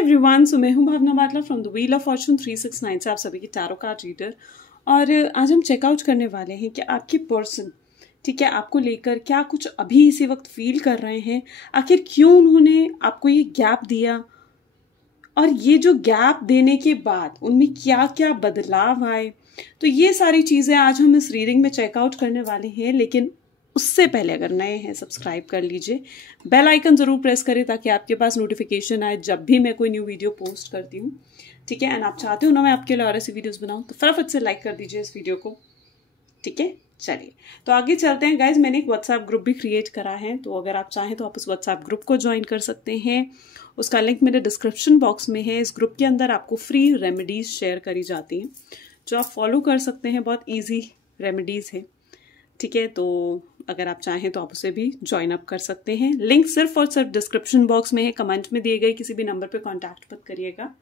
Everyone, so मैं हूं Bhavna Batla from the wheel of fortune 369 से आप सभी की टैरो कार्ड रीडर। और आज हम चेकआउट करने वाले हैं कि आपके पर्सन, ठीक है, आपको लेकर क्या कुछ अभी इसी वक्त फील कर रहे हैं, आखिर क्यों उन्होंने आपको ये गैप दिया, और ये जो गैप देने के बाद उनमें क्या क्या बदलाव आए। तो ये सारी चीज़ें आज हम इस रीडिंग में चेकआउट करने वाले हैं। लेकिन उससे पहले अगर नए हैं सब्सक्राइब कर लीजिए, बेल आइकन ज़रूर प्रेस करें ताकि आपके पास नोटिफिकेशन आए जब भी मैं कोई न्यू वीडियो पोस्ट करती हूँ, ठीक है। एंड आप चाहते हो ना मैं आपके लिए और ऐसी वीडियोस बनाऊँ तो फटाफट से लाइक कर दीजिए इस वीडियो को, ठीक है। चलिए तो आगे चलते हैं गाइज। मैंने एक व्हाट्सएप ग्रुप भी क्रिएट करा है, तो अगर आप चाहें तो आप उस व्हाट्सएप ग्रुप को ज्वाइन कर सकते हैं। उसका लिंक मेरे डिस्क्रिप्शन बॉक्स में है। इस ग्रुप के अंदर आपको फ्री रेमेडीज शेयर करी जाती हैं जो आप फॉलो कर सकते हैं। बहुत ईजी रेमेडीज है, ठीक है। तो अगर आप चाहें तो आप उसे भी ज्वाइन अप कर सकते हैं। लिंक सिर्फ और सिर्फ डिस्क्रिप्शन बॉक्स में है। कमेंट में दिए गए किसी भी नंबर पे कांटेक्ट मत करिएगा,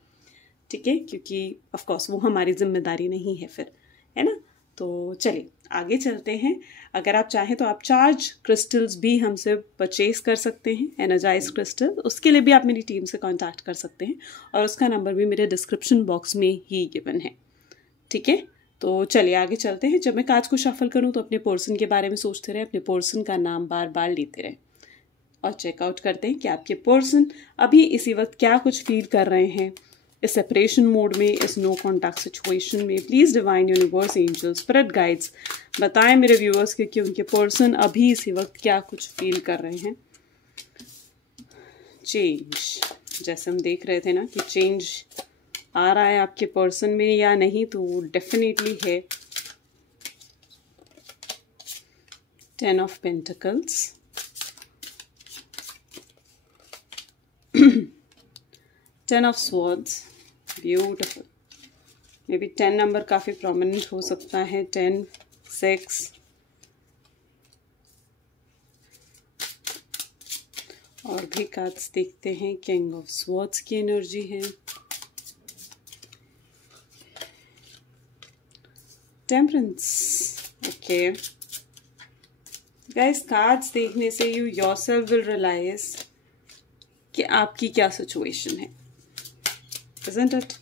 ठीक है, क्योंकि ऑफ कोर्स वो हमारी जिम्मेदारी नहीं है फिर, है ना। तो चलिए आगे चलते हैं। अगर आप चाहें तो आप चार्ज क्रिस्टल्स भी हमसे परचेज कर सकते हैं, एनर्जाइज क्रिस्टल। उसके लिए भी आप मेरी टीम से कांटेक्ट कर सकते हैं और उसका नंबर भी मेरे डिस्क्रिप्शन बॉक्स में ही गिवन है, ठीक है। तो चलिए आगे चलते हैं। जब मैं कार्ड को शफल करूं तो अपने पर्सन के बारे में सोचते रहे, अपने पर्सन का नाम बार बार लेते रहे और चेकआउट करते हैं कि आपके पर्सन अभी इसी वक्त क्या कुछ फील कर रहे हैं इस सेपरेशन मोड में, इस नो कॉन्टैक्ट सिचुएशन में। Please divine universe, angels, spirit guides बताएं मेरे व्यूअर्स के कि उनके पर्सन अभी इसी वक्त क्या कुछ फील कर रहे हैं। चेंज, जैसे हम देख रहे थे ना कि चेंज आ रहा है आपके पर्सन में या नहीं, तो डेफिनेटली है। 10 of pentacles, 10 of swords, beautiful. May be 10 number काफ़ी प्रोमिनेंट हो सकता है। 10, 6, और भी कार्ड्स देखते हैं। किंग ऑफ स्वॉर्ड्स की एनर्जी है, टेम्परेंस, ओके। गाइस, कार्ड्स देखने से यू योरसेल्फ विल रियलाइज कि आपकी क्या सिचुएशन है, isn't it?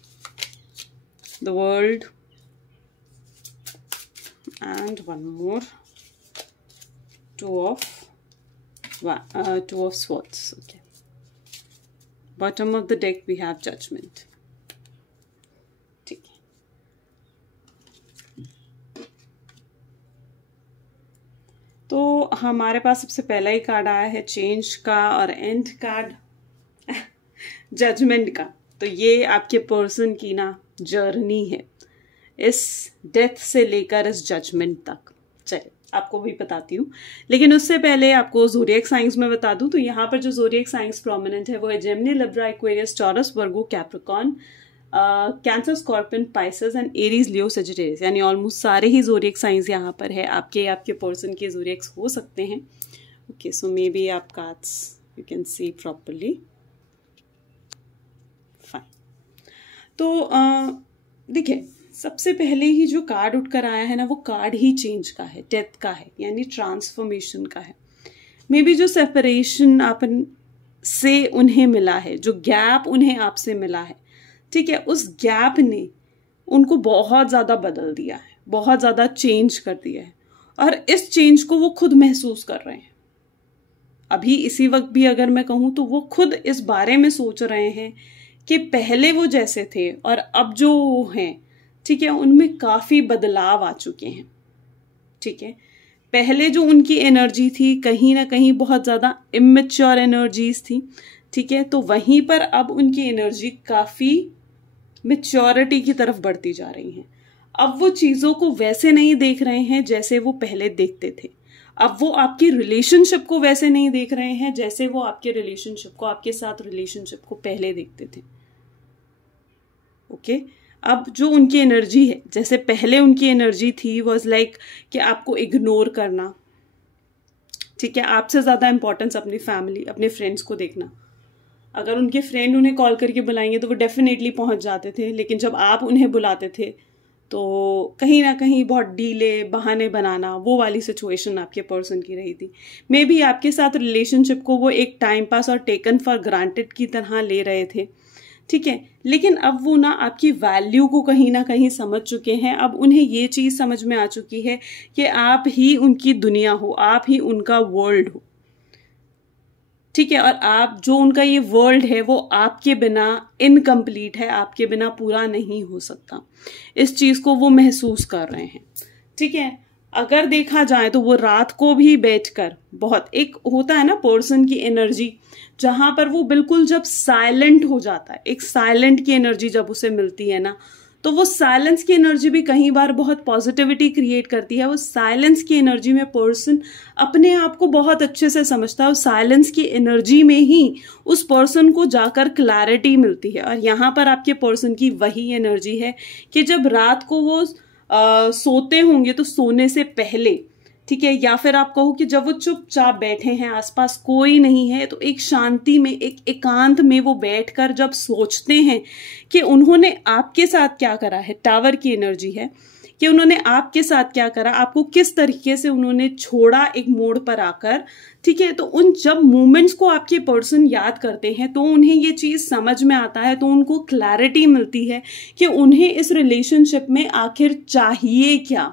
The world, and one more, two of swords, okay. Bottom of the deck we have judgment, ठीक है। तो हमारे पास सबसे पहला ही कार्ड आया है चेंज का और एंड कार्ड जजमेंट का। तो ये आपके पर्सन की ना जर्नी है इस डेथ से लेकर इस जजमेंट तक। चलिए आपको भी बताती हूँ, लेकिन उससे पहले आपको ज़ोडिएक साइंस में बता दूं। तो यहाँ पर जो ज़ोडिएक साइंस प्रोमिनेंट है वो है Gemini, Libra, Aquarius, taurus, Virgo, Capricorn, cancer, scorpion, Pisces and Aries, Leo, Sagittarius. यानी ऑलमोस्ट सारे ही ज़ोडिएक साइंस यहाँ पर है। आपके पर्सन के ज़ोडिएक्स हो सकते हैं, ओके। सो मे बी आप cards you can see properly, fine. तो देखिए, सबसे पहले ही जो कार्ड उठकर आया है ना, वो कार्ड ही चेंज का है, डेथ का है, यानी ट्रांसफॉर्मेशन का है। मे बी जो सेपरेशन आप से उन्हें मिला है, जो गैप उन्हें आपसे मिला है, ठीक है, उस गैप ने उनको बहुत ज़्यादा बदल दिया है, बहुत ज़्यादा चेंज कर दिया है। और इस चेंज को वो खुद महसूस कर रहे हैं। अभी इसी वक्त भी अगर मैं कहूँ तो वो खुद इस बारे में सोच रहे हैं कि पहले वो जैसे थे और अब जो हैं, ठीक है, उनमें काफ़ी बदलाव आ चुके हैं, ठीक है। पहले जो उनकी एनर्जी थी कहीं ना कहीं बहुत ज़्यादा इमेच्योर एनर्जीज थी, ठीक है। तो वहीं पर अब उनकी एनर्जी काफ़ी मैच्योरिटी की तरफ बढ़ती जा रही है। अब वो चीज़ों को वैसे नहीं देख रहे हैं जैसे वो पहले देखते थे। अब वो आपकी रिलेशनशिप को वैसे नहीं देख रहे हैं जैसे वो आपके रिलेशनशिप को, आपके साथ रिलेशनशिप को पहले देखते थे, ओके। अब जो उनकी एनर्जी है, जैसे पहले उनकी एनर्जी थी वॉज लाइक कि आपको इग्नोर करना, ठीक है, आपसे ज़्यादा इंपॉर्टेंस अपनी फैमिली, अपने फ्रेंड्स को देखना। अगर उनके फ्रेंड उन्हें कॉल करके बुलाएंगे तो वो डेफिनेटली पहुंच जाते थे, लेकिन जब आप उन्हें बुलाते थे तो कहीं ना कहीं बहुत डीले, बहाने बनाना, वो वाली सिचुएशन आपके पर्सन की रही थी। मे बी आपके साथ रिलेशनशिप को वो एक टाइम पास और टेकन फॉर ग्रांटेड की तरह ले रहे थे, ठीक है, लेकिन अब वो ना आपकी वैल्यू को कहीं ना कहीं समझ चुके हैं। अब उन्हें ये चीज समझ में आ चुकी है कि आप ही उनकी दुनिया हो, आप ही उनका वर्ल्ड हो, ठीक है। और आप जो उनका ये वर्ल्ड है वो आपके बिना इनकम्प्लीट है, आपके बिना पूरा नहीं हो सकता। इस चीज को वो महसूस कर रहे हैं, ठीक है। अगर देखा जाए तो वो रात को भी बैठकर, बहुत एक होता है ना पर्सन की एनर्जी, जहां पर वो बिल्कुल जब साइलेंट हो जाता है, एक साइलेंट की एनर्जी जब उसे मिलती है ना, तो वो साइलेंस की एनर्जी भी कई बार बहुत पॉजिटिविटी क्रिएट करती है। वो साइलेंस की एनर्जी में पर्सन अपने आप को बहुत अच्छे से समझता है, उस साइलेंस की एनर्जी में ही उस पर्सन को जाकर क्लैरिटी मिलती है। और यहाँ पर आपके पर्सन की वही एनर्जी है कि जब रात को वो सोते होंगे तो सोने से पहले, ठीक है, या फिर आप कहो कि जब वो चुपचाप बैठे हैं, आसपास कोई नहीं है, तो एक शांति में, एक एकांत में वो बैठकर जब सोचते हैं कि उन्होंने आपके साथ क्या करा है, टावर की एनर्जी है कि उन्होंने आपके साथ क्या करा, आपको किस तरीके से उन्होंने छोड़ा एक मोड़ पर आकर, ठीक है। तो उन जब मोमेंट्स को आपके पर्सन याद करते हैं तो उन्हें ये चीज समझ में आता है, तो उनको क्लैरिटी मिलती है कि उन्हें इस रिलेशनशिप में आखिर चाहिए क्या,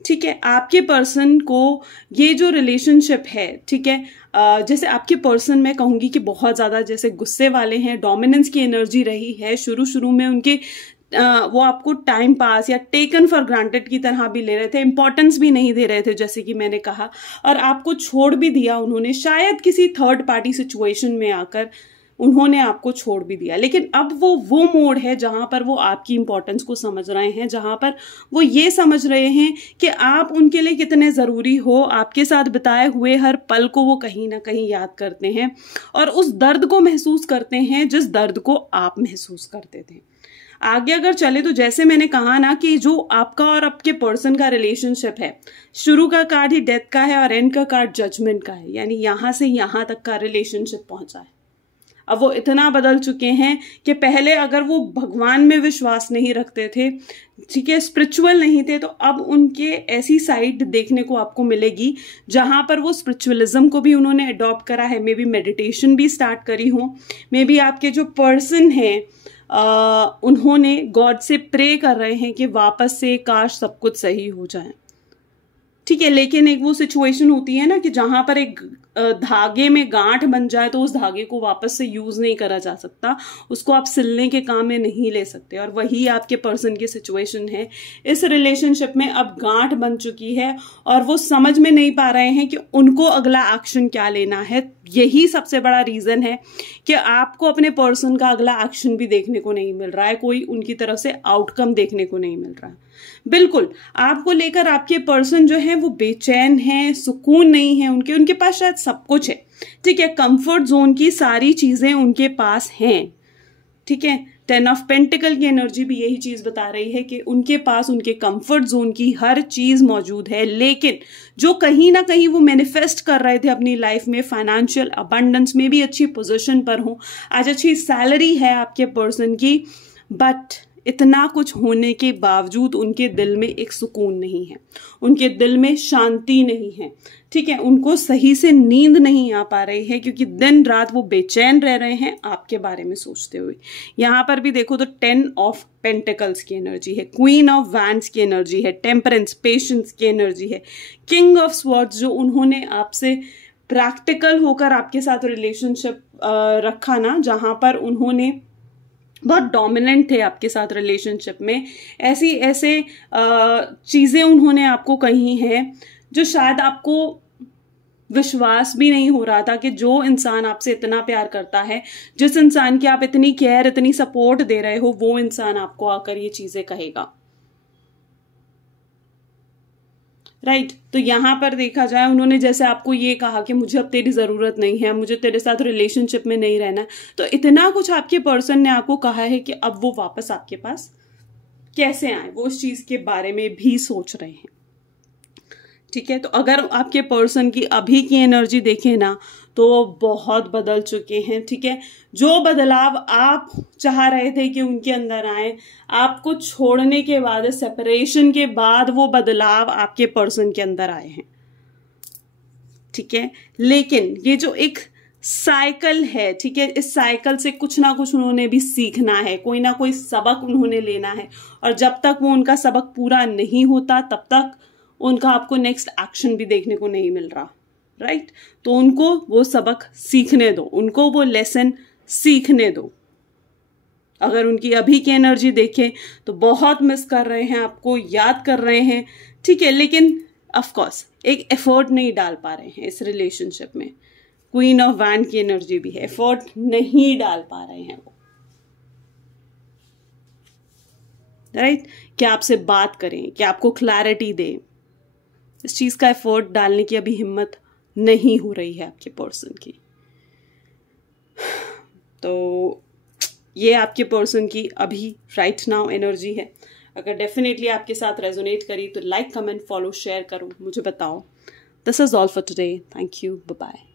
ठीक है। आपके पर्सन को ये जो रिलेशनशिप है, ठीक है, जैसे आपके पर्सन मैं कहूंगी कि बहुत ज्यादा जैसे गुस्से वाले हैं, डोमिनेंस की एनर्जी रही है शुरू में उनके, वो आपको टाइम पास या टेकन फॉर ग्रांटेड की तरह भी ले रहे थे, इंपॉर्टेंस भी नहीं दे रहे थे जैसे कि मैंने कहा, और आपको छोड़ भी दिया उन्होंने, शायद किसी थर्ड पार्टी सिचुएशन में आकर उन्होंने आपको छोड़ भी दिया। लेकिन अब वो मोड है जहां पर वो आपकी इंपॉर्टेंस को समझ रहे हैं, जहां पर वो ये समझ रहे हैं कि आप उनके लिए कितने जरूरी हो, आपके साथ बिताए हुए हर पल को वो कहीं ना कहीं याद करते हैं और उस दर्द को महसूस करते हैं जिस दर्द को आप महसूस करते थे। आगे अगर चले तो जैसे मैंने कहा ना कि जो आपका और आपके पर्सन का रिलेशनशिप है, शुरू का कार्ड ही डेथ का है और एंड का कार्ड जजमेंट का है, यानी यहां से यहां तक का रिलेशनशिप पहुंचा है। अब वो इतना बदल चुके हैं कि पहले अगर वो भगवान में विश्वास नहीं रखते थे, ठीक है, स्पिरिचुअल नहीं थे, तो अब उनके ऐसी साइड देखने को आपको मिलेगी जहां पर वो स्पिरिचुअलिज्म को भी उन्होंने अडॉप्ट करा है, मे बी मेडिटेशन भी स्टार्ट करी हो, मे बी आपके जो पर्सन है उन्होंने गॉड से प्रे कर रहे हैं कि वापस से काश सब कुछ सही हो जाए, ठीक है। लेकिन एक वो सिचुएशन होती है ना कि जहां पर एक धागे में गांठ बन जाए तो उस धागे को वापस से यूज नहीं करा जा सकता, उसको आप सिलने के काम में नहीं ले सकते, और वही आपके पर्सन की सिचुएशन है। इस रिलेशनशिप में अब गांठ बन चुकी है और वो समझ में नहीं पा रहे हैं कि उनको अगला एक्शन क्या लेना है। यही सबसे बड़ा रीजन है कि आपको अपने पर्सन का अगला एक्शन भी देखने को नहीं मिल रहा है, कोई उनकी तरफ से आउटकम देखने को नहीं मिल रहा। बिल्कुल आपको लेकर आपके पर्सन जो है वो बेचैन है, सुकून नहीं है, उनके पास शायद सब कुछ है, ठीक है, कंफर्ट जोन की सारी चीजें उनके पास हैं, ठीक है। 10 ऑफ पेंटिकल की एनर्जी भी यही चीज बता रही है कि उनके पास उनके कंफर्ट जोन की हर चीज मौजूद है, लेकिन जो कहीं ना कहीं वो मैनिफेस्ट कर रहे थे अपनी लाइफ में, फाइनेंशियल अबंडेंस में भी अच्छी पोजीशन पर हो, आज अच्छी सैलरी है आपके पर्सन की, बट इतना कुछ होने के बावजूद उनके दिल में एक सुकून नहीं है, उनके दिल में शांति नहीं है, ठीक है। उनको सही से नींद नहीं आ पा रही है क्योंकि दिन रात वो बेचैन रह रहे हैं आपके बारे में सोचते हुए। यहां पर भी देखो तो 10 ऑफ पेंटिकल्स की एनर्जी है, क्वीन ऑफ वैंड्स की एनर्जी है, टेम्परेंस पेशेंस की एनर्जी है, किंग ऑफ स्वॉर्ड्स, जो उन्होंने आपसे प्रैक्टिकल होकर आपके साथ रिलेशनशिप रखा ना, जहां पर उन्होंने बहुत डोमिनेंट थे आपके साथ रिलेशनशिप में, ऐसे चीजें उन्होंने आपको कही हैं जो शायद आपको विश्वास भी नहीं हो रहा था कि जो इंसान आपसे इतना प्यार करता है, जिस इंसान की आप इतनी केयर, इतनी सपोर्ट दे रहे हो, वो इंसान आपको आकर ये चीजें कहेगा, राइट। तो यहां पर देखा जाए उन्होंने जैसे आपको ये कहा कि मुझे अब तेरी जरूरत नहीं है, मुझे तेरे साथ रिलेशनशिप में नहीं रहना, तो इतना कुछ आपके पर्सन ने आपको कहा है कि अब वो वापस आपके पास कैसे आए, वो उस चीज के बारे में भी सोच रहे हैं, ठीक है। तो अगर आपके पर्सन की अभी की एनर्जी देखें ना तो बहुत बदल चुके हैं, ठीक है। जो बदलाव आप चाह रहे थे कि उनके अंदर आए, आपको छोड़ने के बाद, सेपरेशन के बाद वो बदलाव आपके पर्सन के अंदर आए हैं, ठीक है। लेकिन ये जो एक साइकिल है, ठीक है। इस साइकिल से कुछ ना कुछ उन्होंने भी सीखना है, कोई ना कोई सबक उन्होंने लेना है, और जब तक वो उनका सबक पूरा नहीं होता तब तक उनका आपको नेक्स्ट एक्शन भी देखने को नहीं मिल रहा, राइट। तो उनको वो सबक सीखने दो, उनको वो लेसन सीखने दो। अगर उनकी अभी की एनर्जी देखें तो बहुत मिस कर रहे हैं, आपको याद कर रहे हैं, ठीक है, लेकिन ऑफ कोर्स एक एफर्ट नहीं डाल पा रहे हैं इस रिलेशनशिप में। क्वीन ऑफ वैंड की एनर्जी भी है, एफर्ट नहीं डाल पा रहे हैं वो, राइट। क्या आपसे बात करें, क्या आपको क्लैरिटी दें, इस चीज का एफर्ट डालने की अभी हिम्मत नहीं हो रही है आपके पर्सन की। तो ये आपके पर्सन की अभी राइट नाउ एनर्जी है। अगर डेफिनेटली आपके साथ रेजोनेट करी तो लाइक, कमेंट, फॉलो, शेयर करो, मुझे बताओ। This is all for today. Thank you, bye bye.